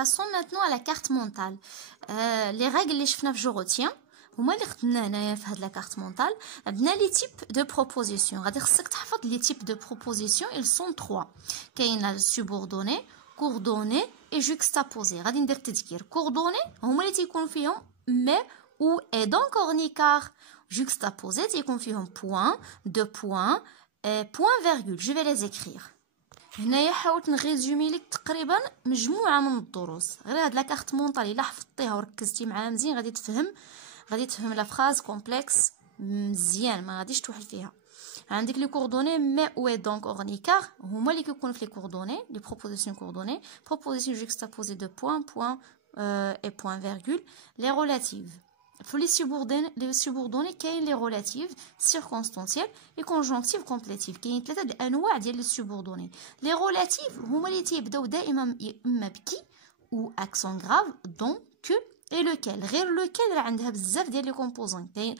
passons maintenant à la carte mentale. Les règles اللي شفنا في je retiens هما اللي خدنا هنايا في هاد لا carte mentale. عندنا les types de propositions. غادي خصك تحفظ les types de propositions, ils sont 3. كاين subordonné, coordonné et juxtaposé. غادي ندير تذكير. coordonné هما اللي تيكون فيهم mais ou et donc ornicar. Juxtaposé تيكون فيهم point, deux points, point virgule. Je vais les écrire. هنايا حاولت نغيزومي لك تقريبا مجموعه من الدروس. غير هاد لا كارت مونطال الا حفظتيها وركزتي معاها مزيان غادي تفهم لا فراز كومبلكس مزيان، ما غاديش توحل فيها. عندك لي كوردوني مي او دونك اورنيكار هما اللي كيكونوا في لي كوردوني لي بروبوزيسيون كوردوني بروبوزيسيون جوكستابوزي دو بوين بوين اي بوين فيرغول. لي ريلاتيف في لي سوبوردوني كاين لي ريلاتيف سيركونستانسيال اي كونجونكتيف كومبليتيف. كاين 3 الانواع ديال لي سوبوردوني. لي ريلاتيف هما اللي تيبداو دائما اما بكي او اكسون غراف دونك كو et lequel. غير lequel راه عندها بزاف ديال لي كومبوزون. كاين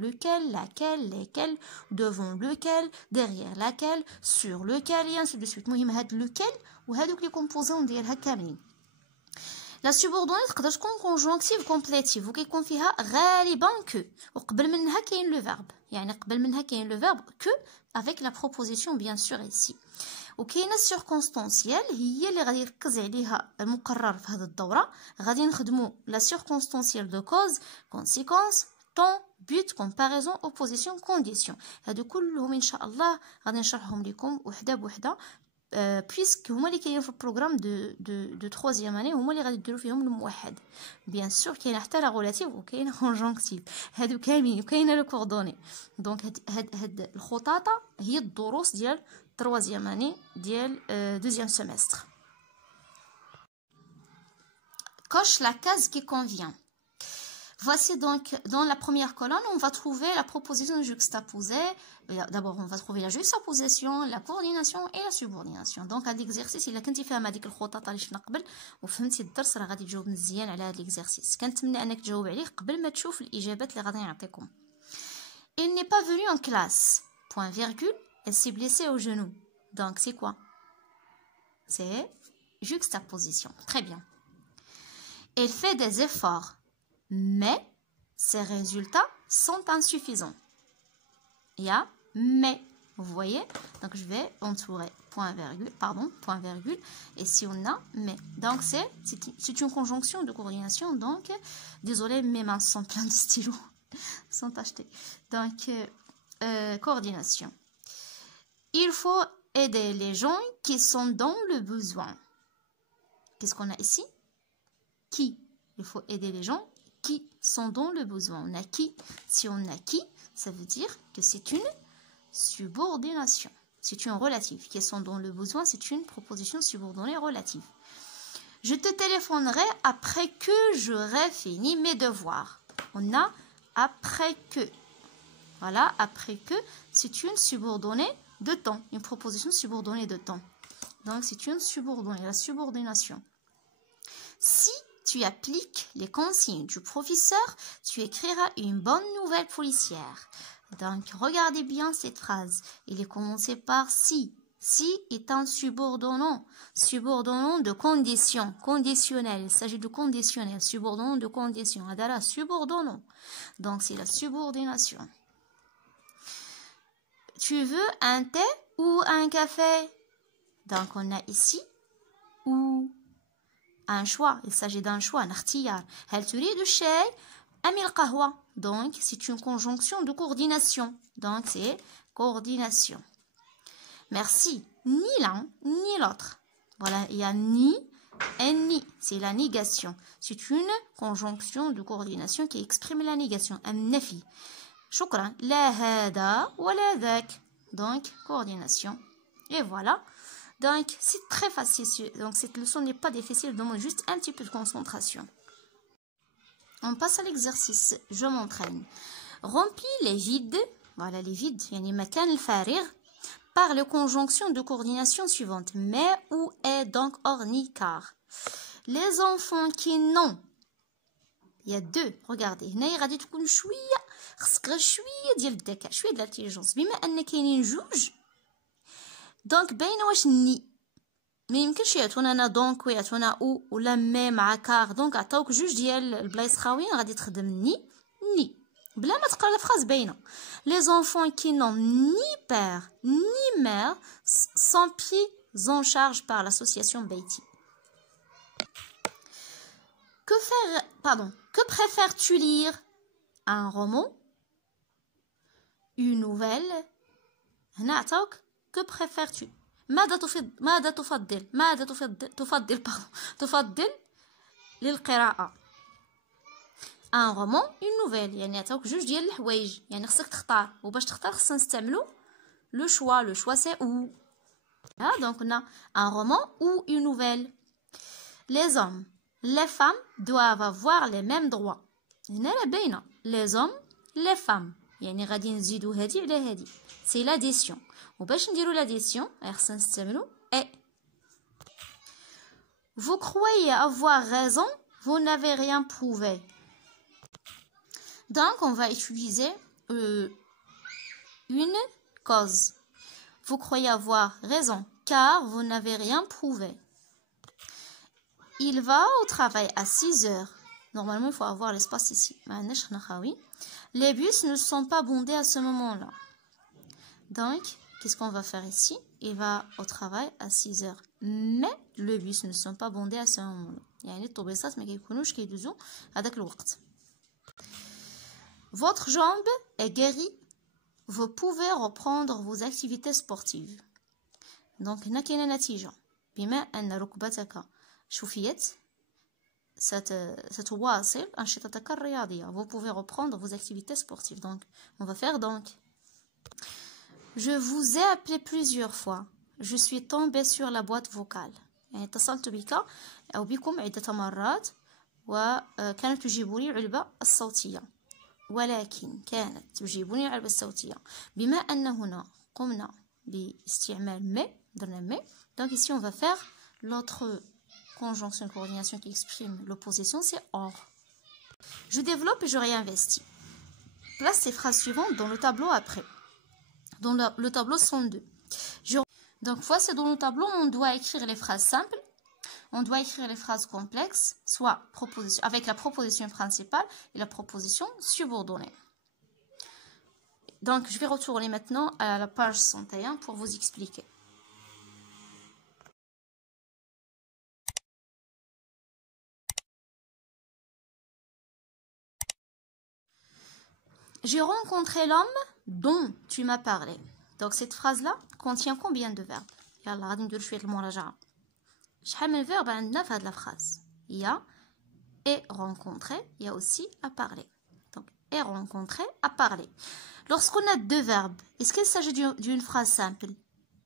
lequel, laquelle, lesquels, devant lequel, derrière laquelle, sur lequel et ainsi de suite. المهم هاد lequel وهادوك لي كومبوزون ديالها كاملين. لا سوبوردوني تقدر تكون كونجونكتيف كومبليتيف وكيكون فيها غالبا كو، وقبل منها كاين لو فيرب، يعني قبل منها كاين لو فيرب كو avec la proposition bien sûr ici. وكاينه سيركونستانسيال هي اللي غادي يركز عليها المقرر في هذه الدوره. غادي نخدموا لا سيركونستانسيال دو كوز كونسيكونس طون بوت كومباريزون اوبوزيسيون كونديسيون. هادو كلهم ان شاء الله غادي نشرحهم لكم وحده بوحده بويسك هما اللي كاينين في البروغرام دو تروزيام اني، هما اللي غادي ديروا فيهم الموحد. بيان سور كاينه حتى لا ريلاتيف وكاينه كونجونكتيف، هادو كاملين، وكاينه لو كوردوني. دونك هاد الخطاطه هي الدروس ديال troisième année ديال deuxième semestre. Coche la case qui convient. Voici donc dans la première colonne, on va trouver la proposition juxtaposée. D'abord, on va trouver la juxtaposition, la coordination et la subordination. Donc, à l'exercice, il a كنتي فاهمه هذيك الخطط اللي شفنا قبل وفهمتي الدرس راه غادي تجاوب مزيان على هذا l'exercice. كنتمنى انك تجاوب عليه قبل ما تشوف الاجابات اللي غادي نعطيكم. Il n'est pas venu en classe. Point virgule. Elle s'est blessée au genou. Donc, c'est quoi? C'est juxtaposition. Très bien. Elle fait des efforts, mais ses résultats sont insuffisants. Il y a mais. Vous voyez? Donc, je vais entourer point virgule. Et si on a mais. Donc, c'est une conjonction de coordination. Donc, désolé, mes mains sont pleines de stylos. Sont achetés. Donc, coordination. Il faut aider les gens qui sont dans le besoin. Qu'est-ce qu'on a ici? Qui. Il faut aider les gens qui sont dans le besoin. On a qui. Si on a qui, ça veut dire que c'est une subordination. C'est une relative. Qui sont dans le besoin, c'est une proposition subordonnée relative. Je te téléphonerai après que j'aurai fini mes devoirs. On a après que. Voilà, après que, c'est une subordonnée de temps, une proposition subordonnée de temps. Donc, c'est une subordonnée, la subordination. Si tu appliques les consignes du professeur, tu écriras une bonne nouvelle policière. Donc, regardez bien cette phrase. Il est commencé par si. Si est un subordonnant. Subordonnant de condition. Conditionnel. Il s'agit de conditionnel. Subordonnant de condition. Adala, subordonnant. Donc, c'est la subordination. Tu veux un thé ou un café? Donc, on a ici ou un choix. Il s'agit d'un choix, un اختيار. هل تريد الشاي أم القهوة? Donc, c'est une conjonction de coordination. Donc, c'est coordination. Merci. Ni l'un, ni l'autre. Voilà, il y a ni et ni. C'est la négation. C'est une conjonction de coordination qui exprime la négation. النفي. شكرا. لا هذا ولا ذاك. Donc, coordination. Et voilà. Donc, c'est très facile. Donc, cette leçon n'est pas difficile. Demande juste un petit peu de concentration. On passe à l'exercice. Je m'entraîne. Remplis les vides. Voilà, les vides. يعني مكان الفارغ. Par les conjonctions de coordination suivantes. Mais ou est donc ornicar. Les enfants qui n'ont. Il y a deux. Regardez. هنا غادي تكون شوية. خصك غير شويه ديال الذكاء، شويه ديال الانتيليجونس، بما ان كاينين جوج دونك باينه واش ني ما يمكنش يعطونا انا دونك ويعطونا او ولا مي مع كار. دونك عطاوك جوج ديال البلايص خاويين غادي تخدم ني بلا ما تقرا لا فراز باينه. Les enfants qui n'ont ni père ni mère sont pris en charge par l'association Beiti. Que préfères-tu lire? Un roman, une nouvelle. هنا عطاوك que préfères-tu. ماذا تفضل للقراءة. ان رومان اون نوفيل يعني عطاوك جوج ديال الحوايج يعني خصك تختار وباش تختار خصنا نستعملو لو شوا سي او ها دونك قلنا ان رومان او اون نوفيل. les hommes les femmes doivent avoir les mêmes droits. هنا لا باينه les hommes les femmes يعني غادي نزيدو هادي على هادي سي لاديسيون وباش نديرو لاديسيون خصنا نستعملو اي. vous croyez avoir raison, vous n'avez rien prouvé. Donc, on va utiliser une cause. Vous croyez avoir raison, car vous n'avez rien prouvé. Il va au travail à 6 heures. Normalement, il faut avoir l'espace ici. Les bus ne sont pas bondés à ce moment-là. Donc, qu'est-ce qu'on va faire ici? Il va au travail à 6 heures. Mais les bus ne sont pas bondés à ce moment-là. يعني الطوبيسات ما كيكونوش كيدوزو هذاك الوقت. Votre jambe est guérie. Vous pouvez reprendre vos activités sportives. Donc هنا كاينه نتيجه بما ان ركبتك شفيت ستواصل أنشطتك الرياضية. Vous pouvez reprendre vos activités sportives. Donc on va faire donc. Je vous ai appelé plusieurs fois. Je suis tombée sur la boîte vocale. يعني اتصلت بك أو بكم عدة مرات وكانت تجيبني العلبة الصوتية. ولكن كانت تجيبني العلبة الصوتية. بما أن هنا قمنا باستعمال mais درنا mais donc ici on va faire l'autre conjonction de coordination qui exprime l'opposition, c'est or. Je développe et je réinvestis. Place ces phrases suivantes dans le tableau après. Dans le tableau 102. Donc, voici dans le tableau, on doit écrire les phrases simples. On doit écrire les phrases complexes, soit proposition, avec la proposition principale et la proposition subordonnée. Donc, je vais retourner maintenant à la page 101 pour vous expliquer. J'ai rencontré l'homme dont tu m'as parlé. Donc cette phrase-là contient combien de verbes? يلا غادي ندير شوية المراجعة. شحال من verbe عندنا في هاد la phrase? Il y a et rencontrer, il y a aussi à parler. Donc et rencontrer, à parler. Lorsqu'on a deux verbes, est-ce qu'il s'agit d'une phrase simple?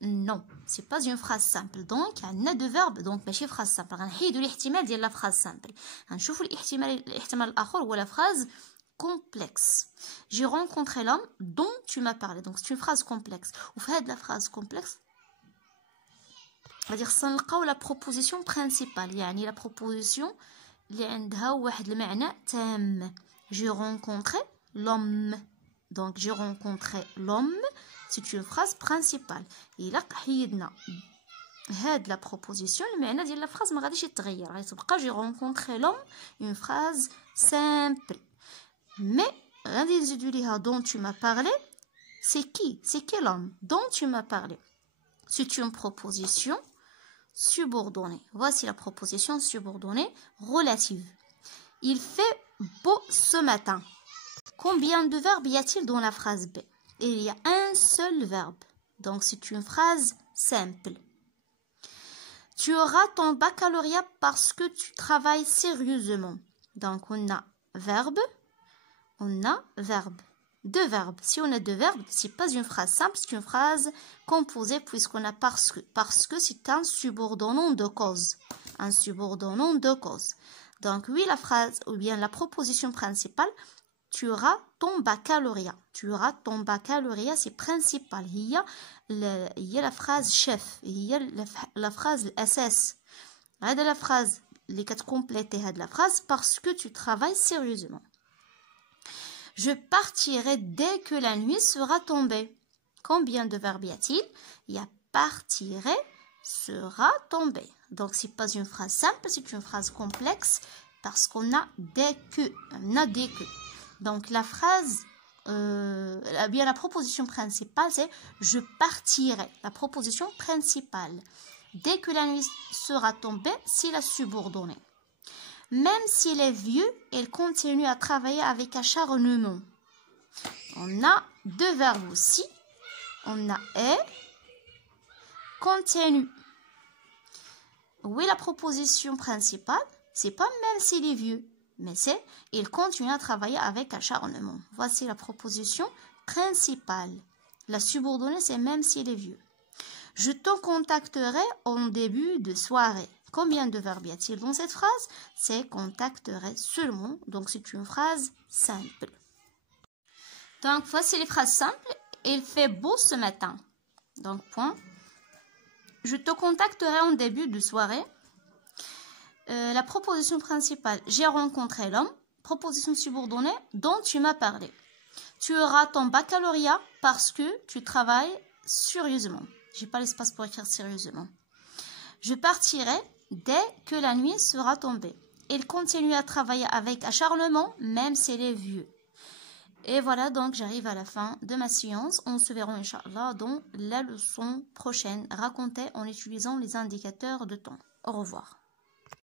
Non, c'est pas une phrase simple. Donc on a deux verbes, donc ماشي phrase simple. غنحيدو الاحتمال ديال la phrase simple. غنشوفو الاحتمال الآخر هو la phrase complexe. J'ai rencontré l'homme dont tu m'as parlé. Donc c'est une phrase complexe. Ou faites la phrase complexe. C'est-à-dire سنلقاو la proposition principale. يعني la proposition اللي عندها واحد المعنى تام. J'ai rencontré l'homme. Donc j'ai rencontré l'homme. C'est une phrase principale. إلا حيدنا هاد la proposition المعنى ديال la phrase ما غاديش يتغير. غادي تبقى j'ai rencontré l'homme une phrase simple. Mais l'individu dont tu m'as parlé, c'est qui? C'est quel homme dont tu m'as parlé? C'est une proposition subordonnée. Voici la proposition subordonnée relative. Il fait beau ce matin. Combien de verbes y a-t-il dans la phrase B? Il y a un seul verbe. Donc c'est une phrase simple. Tu auras ton baccalauréat parce que tu travailles sérieusement. Donc on a verbe. On a verbe. Deux verbes. Si on a deux verbes, c'est pas une phrase simple, c'est une phrase composée puisqu'on a parce que. Parce que c'est un subordonnant de cause. Un subordonnant de cause. Donc oui, la phrase ou bien la proposition principale, tu auras ton baccalauréat. Tu auras ton baccalauréat, c'est principal. Il y a la phrase chef. Il y a la phrase SS. هذا la phrase اللي كتكومبليتي هاد la phrase parce que tu travailles sérieusement. Je partirai dès que la nuit sera tombée. Combien de verbes y a-t-il? Il y a partirai, sera tombé. Donc, c'est pas une phrase simple, c'est une phrase complexe parce qu'on a des que. On a des que. Donc, la phrase, bien la proposition principale, c'est je partirai. La proposition principale. Dès que la nuit sera tombée, c'est la subordonnée. Même s'il est vieux, il continue à travailler avec acharnement. On a deux verbes aussi. On a est, continue. Oui, la proposition principale, c'est pas même s'il est vieux, mais c'est il continue à travailler avec acharnement. Voici la proposition principale. La subordonnée, c'est même s'il est vieux. Je te contacterai en début de soirée. Combien de verbes y a-t-il dans cette phrase? C'est contacterai seulement, donc c'est une phrase simple. Donc voici les phrases simples. Il fait beau ce matin. Donc point. Je te contacterai en début de soirée. La proposition principale, j'ai rencontré l'homme. Proposition subordonnée, dont tu m'as parlé. Tu auras ton baccalauréat parce que tu travailles sérieusement. J'ai pas l'espace pour écrire sérieusement. Je partirai dès que la nuit sera tombée. Il continue à travailler avec acharnement, même s'il est vieux. Et voilà, donc j'arrive à la fin de ma séance. On se verra, Inch'Allah, dans la leçon prochaine, racontée en utilisant les indicateurs de temps. Au revoir.